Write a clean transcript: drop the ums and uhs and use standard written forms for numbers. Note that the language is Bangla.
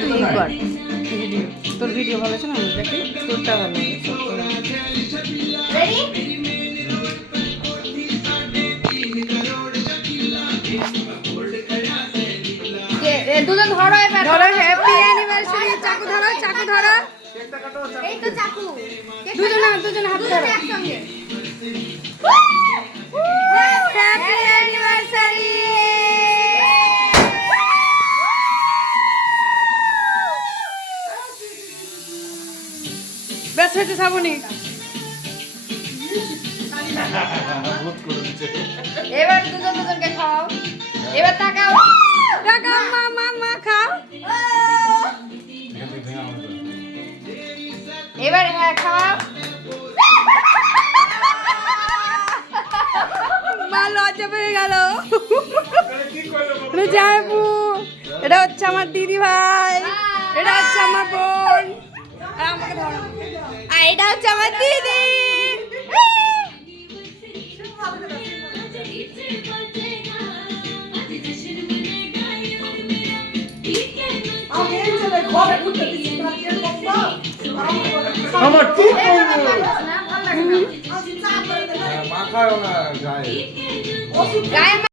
তুই কর ভিডিও, তোর ভিডিও ভালো আছে না? আমি দেখি তোরটা ভালো দুজন ধরো এবার, ধরো হ্যাপি অ্যানিভার্সারি। চাকু ধরো, চাকু ধরো, এই তো চাকু, দুজন হাত ধরো। একসঙ্গে। Happy anniversary. ব্যাস হয়েছে শ্রাবণী। এবার দুজন দুজনকে খাও, এবার তাকাও, টাকা মা মা মা খাও। এবার হ্যাঁ খাও। মা লজ্জা পেয়ে গেল। জায়পু, এটা হচ্ছে আমার দিদি ভাই, এটা হচ্ছে আমার বোন, আর আমাকে ধরো। আর এটা হচ্ছে আমার দিদি। আমার ঠিক করবো না, ভালো লাগে না। মাখায় না গায়ে গায়ে